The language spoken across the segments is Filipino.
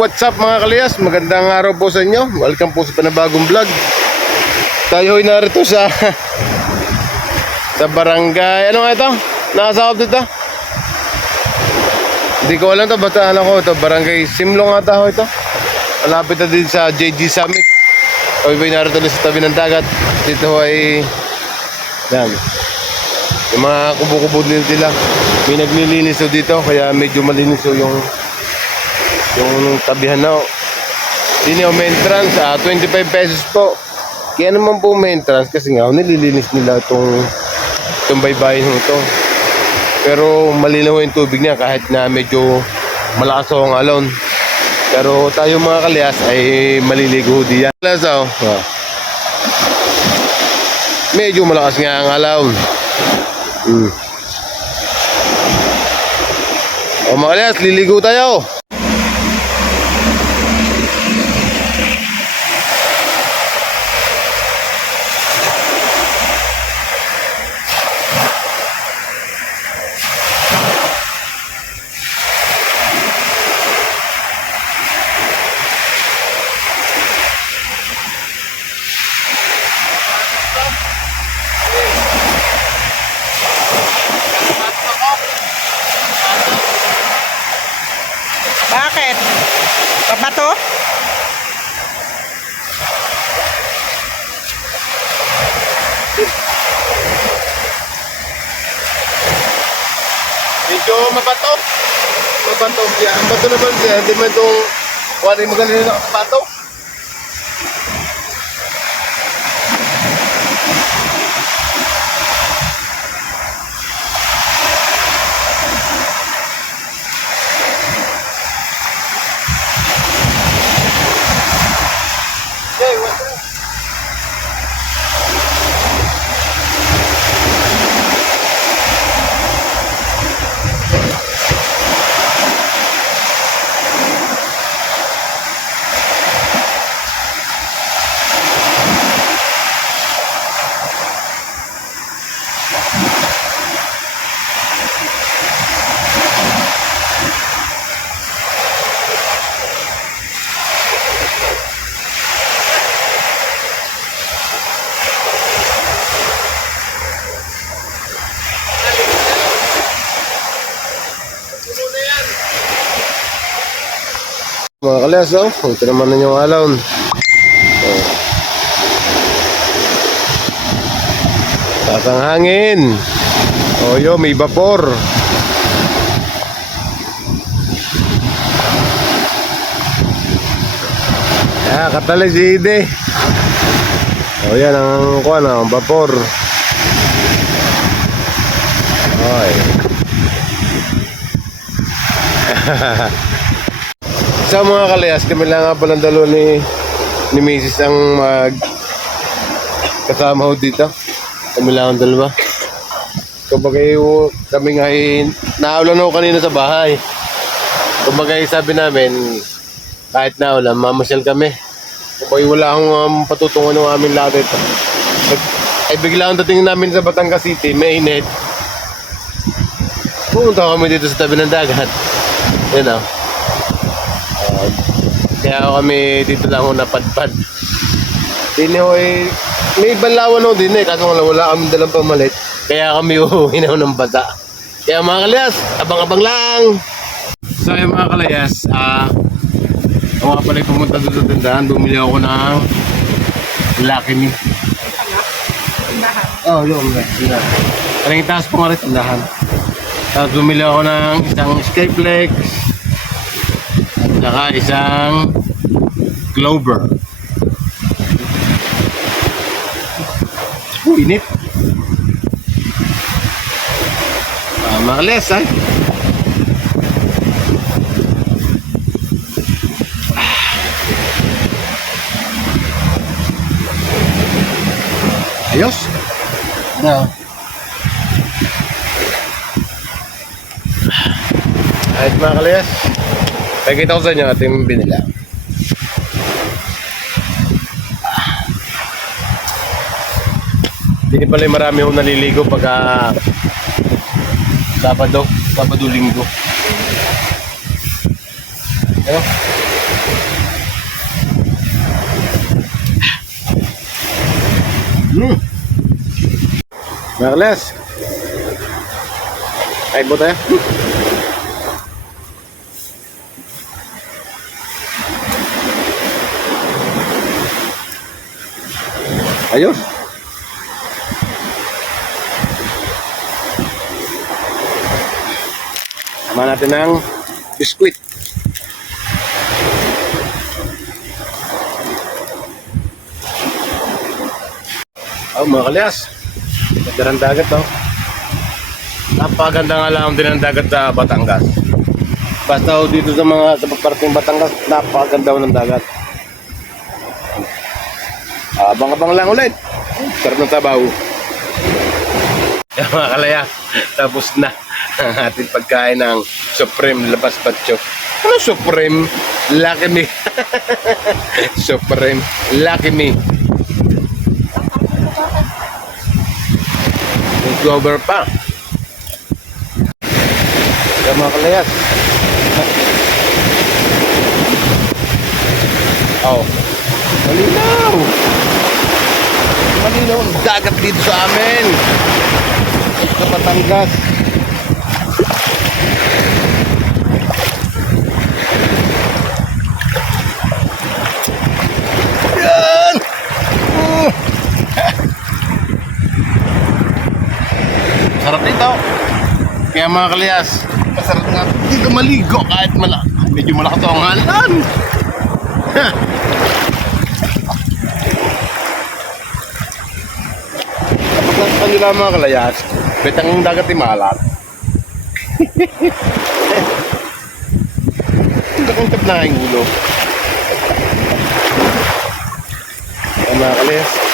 What's up mga kaliyas? Magandang araw po sa inyo. Welcome po sa panabagong vlog. Tayo ay narito sa sa barangay. Ano nga ito? Nakasakop dito? Hindi ko alam to. Basta alam ko ito. Barangay Simlong ata ho ito. Malapit na din sa JG Summit. Tayo ay narito sa tabi ng dagat. Dito ay yan. Yung mga kubo-kubo din sila. May naglilinis dito. Kaya medyo malinis yung yung tabihan na Dini yung entrance ah, 25 pesos po. Kaya naman po may entrance kasi nga nililinis nila itong itong baybayin mo to pero malinaw yung tubig niya kahit na medyo malakas ang alon. Pero tayo mga kalyas ay maliligo diyan kalyas oh. Ah. medyo malakas nga ang alon. Hmm. o mga kalyas liligo tayo Bakit? Pabato? Medyo mabato. Mabato siya. Ang bato naman siya. Hindi man itong wala yung magaling na bato. Mga kalas, oh. Ito naman na yung alon. Oh. Hangin. Oh, yo, may vapor. Ah, katali si Ide. Oh, yan ang kuan, ang vapor. Oy. Sa mga kalayas, kami lang nga palang dalo ni ni Mrs. ang mag kasama ho dito. Kami lang ang dalawa. Kumbaga yung- kami nga ay naulan ho kanina sa bahay. Kumbaga sabi namin kahit naulan, mamasyal kami. Kumbaga wala akong um, patutungan ng aming lahat ito. Ay bigla ang dating namin sa Batangas City, mainit. Pumunta kami dito sa tabi ng dagat. Yun oh. Kaya kami dito lang ako napadpad. Din ho eh, may banlawan ho din eh, kaso wala, wala kami dalang pamalit. Kaya kami ho ng bata. Kaya mga kalayas, abang-abang lang! So yung mga kalayas, ah, ako nga pala pumunta doon sa tindahan, bumili ako ng Lucky Me. Oh, yun, yun. Parang itaas po nga rin tindahan. Tapos bumili ako ng isang Skyflex, Saka isang Clover. Oh, init. Ah, makalas ay. Ayos. Ano? Ayos mga kalayas. Pakikita ko sa inyo ating binila. Hindi pala yung marami akong naliligo pagka uh, Sabado, Sabado Linggo. Ano? Mm. Merles. Ay, buta. Ayos. Sama natin ng biskwit. Oh, mga kalyas. Ganda ng dagat, oh. Napakaganda nga lang din ng dagat sa Batangas. Basta oh, dito sa mga sa parting Batangas, napakaganda oh ng dagat. Abang-abang lang ulit. Sarap ng sabaw. Mga kalaya, tapos na ang ating pagkain ng Supreme Labas Batcho. Ano Supreme? Lucky me. Supreme Lucky me. May cover pa. Yan mga kalayas. Oh. Malinaw. Dagat dito sa amin. Sa Batangas. Yan! Oh. Sarap dito. Kaya mga kalyas, masarap nga dito maligo kahit mala medyo malakas ang halan. sa kanila mga kalayas, betang dagat ni malat. Hindi kong tap na ang ulo. Mga kalayas,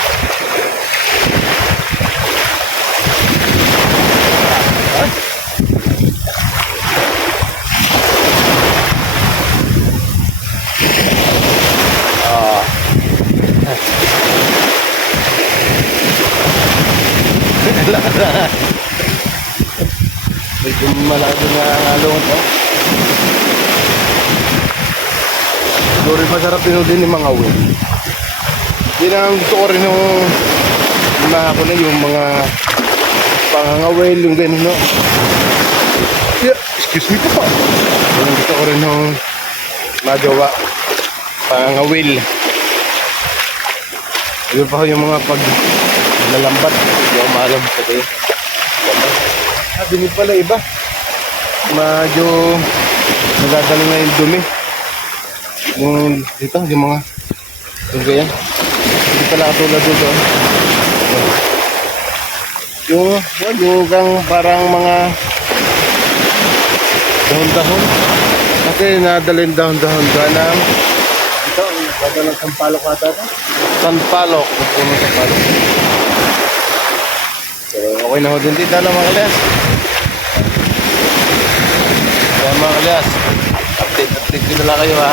medyo malaki na alungan to. Siguro masarap din din yung mga win. Yun ang gusto ko rin yung mga na yung mga pangangawel, yung ganun no. Yeah, excuse me po. Yun ang gusto ko rin yung magawa. Pangangawel. Yun pa yung mga pag nalambat. Hindi ako maalam. Lambat. Sabi niyo pala iba. Medyo nagdadala na yung dumi. Yung dito, yung mga yung ganyan. Hindi pala katulad dito. Yung, yun, yung kang parang mga dahon-dahon. Kasi nadalhin dahon-dahon ka ng ito, baga ng sampalok ata ito. Sampalok. Kung puno sampalok. Okay na ho din dito na mga mga update, update na lang kayo ha.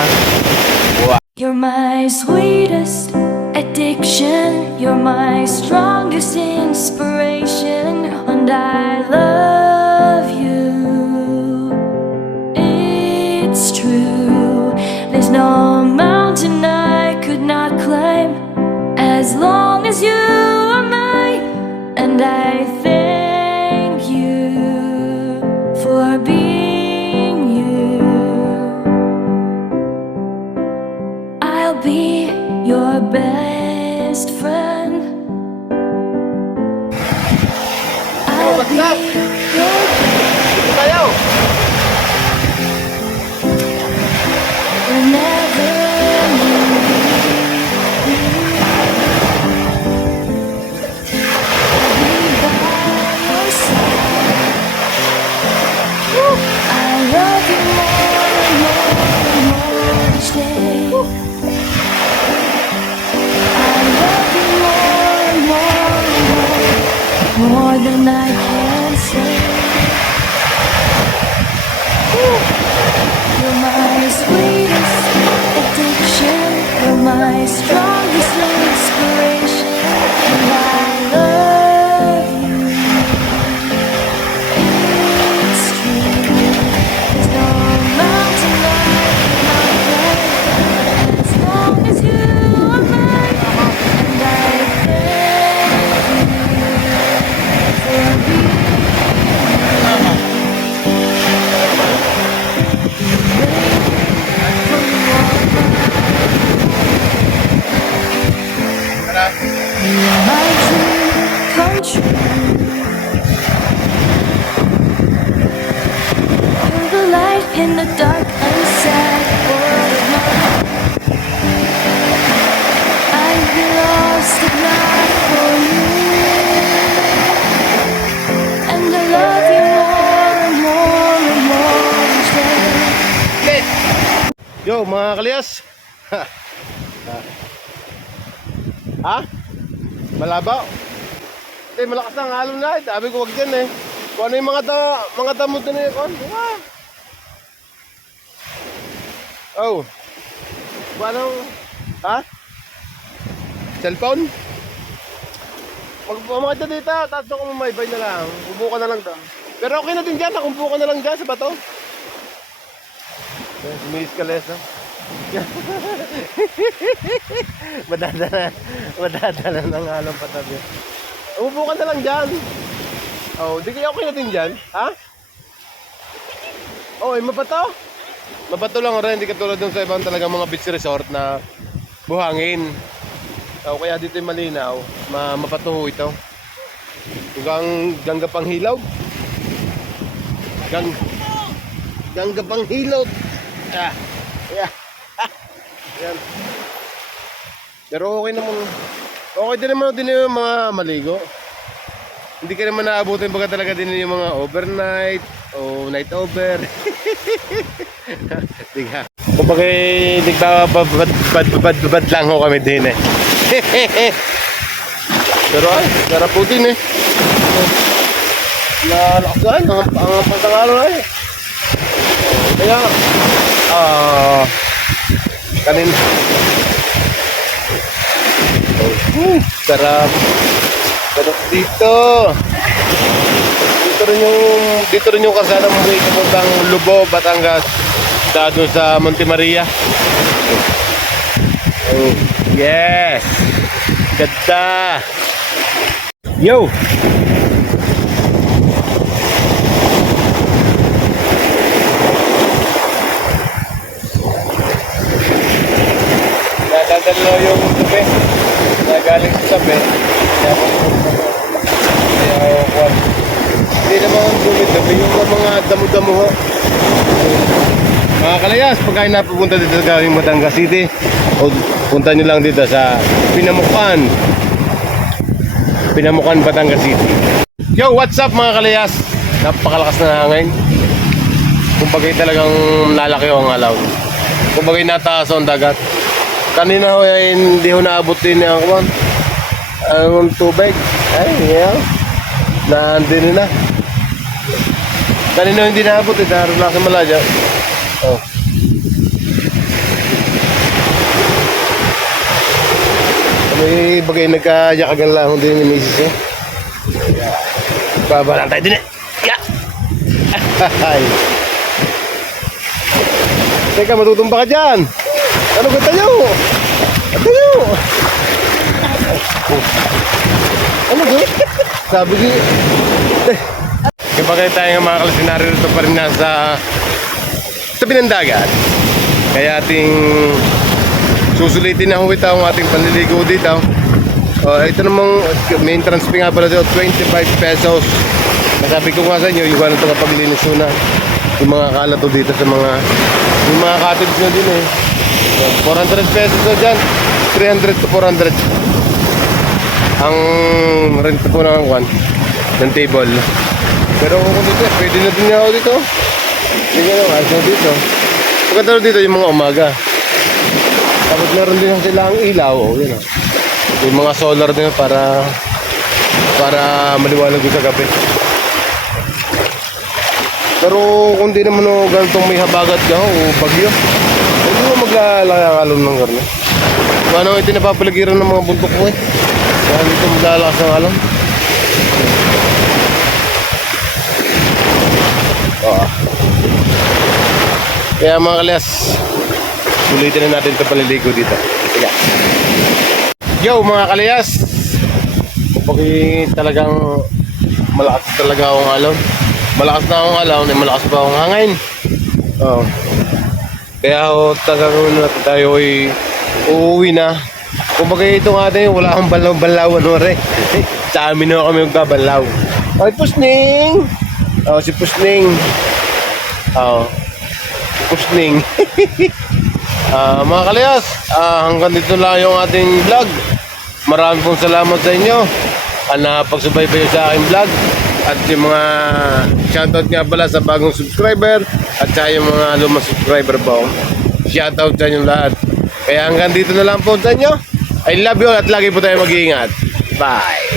You're my sweetest addiction. You're my strongest inspiration. And I love you. It's true. There's no mountain I could not climb as long as you in the dark and sad world of mine. I'd be lost if not for you. And I love you more and more and Yo, mga kalias. ha? Malabaw? Eh, malakas ang alon na. eh. Sabi ko wag dyan eh. Kung ano yung mga ta mga damo doon eh. Kung ano? Ah. Oh. Kung anong... Ha? Cellphone? Pag pumakit ka dito, tapos ako mamayabay na lang. Ubo ka na lang doon. Pero okay na din dyan. Nakumpo ka na lang dyan sa bato. Yes, may eskalesa. madadala, madadala ng alam patabi. Umupo ka na lang dyan. Oh, di kaya okay na din dyan. Ha? Oh, eh, mabato. Mabato lang rin, hindi katulad dun sa ibang talaga mga beach resort na buhangin. Oh, kaya dito yung malinaw, ma mapatuho ito. Hanggang gangga pang hilaw. Gang gangga pang hilaw. Ah. Yeah. Yan. Pero okay naman. Okay din naman din yung mga maligo. Hindi ka naman naabutin baga talaga din yung mga overnight o night over. Di ka. Kung bagay nagbabad lang ho kami din eh. Pero ay, sarap po din eh. Nalakas ang, ang pagkakalo na eh. Kaya, ah, kanin. Oh, sarap. Sarap dito. Dito rin yung, dito rin yung kasana mo may kapuntang Lubo, Batangas. Dado sa Monte Maria. Oh, yes. Ganda. Yo! Nadadalo yung tabi. Nagaling sa tabi. Kaya ako kwan. Hindi naman dumi-dumi yung mga damo-damo ho. Mga kalayas, pagkain na pupunta dito sa galing Batangas City, o punta nyo lang dito sa Pinamukan. Pinamukan, Batangas City. Yo, what's up mga kalayas? Napakalakas na hangin. Kumpagay talagang lalaki ang alaw. Kumpagay nataas ang dagat. Kanina ho ay hindi ho naabot din ang kuwan. Ang tubig. Ay, yeah. Nandun na. Kanina hindi naabot eh. Dahil na sa Malaja. Oh. May bagay nagkayakagan lang din ni Mrs. Eh. Babalan tayo din eh. Yeah. Teka, matutumba ka dyan. Ano ba tayo? Tayo! Ano ba? Sabi ko, eh. Kapag tayo ng mga kalasinari rito pa rin nasa tabi ng dagat. Kaya ating susulitin na huwit ang ating panliligo dito. Oh, ito namang main entrance fee nga pala dito, 25 pesos. Nasabi ko nga sa inyo, yung ano ito kapag. Yung mga kalato dito sa mga yung mga cottage na din eh. So, 400 pesos na dyan. 300 to 400. Ang rent po ng kwan, ng table. Pero kung dito, pwede na din ako dito. Sige na, ayos na dito. Maganda dito yung mga umaga. Tapos meron din sila ang ilaw. Oh, yun, oh. Yung mga solar din para para maliwanag din sa gabi. Pero kung di naman o ganitong may habagat ka o bagyo, alon ng karne. Kung ano ito napapaligiran ng mga buntok ko eh. Kaya dito maglalakas ng alon. Oo. Kaya mga kalyas, ulitin na natin ito paliligo dito. Sige. Yo mga kalyas! Kapag talagang malakas talaga akong alon. Malakas na akong alon, eh, malakas pa akong hangin. Oo. Kaya ako tagang na tayo ay uuwi na. Kumbaga itong atin, wala akong balaw-balawan ore. Sa amin na kami magbabalaw. Ay, Pusning! Oh, si Pusning. Oh. pusning. Ah, mga kalayas, ah, hanggang dito lang yung ating vlog. Maraming pong salamat sa inyo ah, na pagsubaybay sa aking vlog. At yung mga shoutout nga pala sa bagong subscriber at sa yung mga lumang subscriber po. Shoutout sa inyo lahat. Kaya hanggang dito na lang po sa inyo. I love you at lagi po tayo mag-iingat. Bye!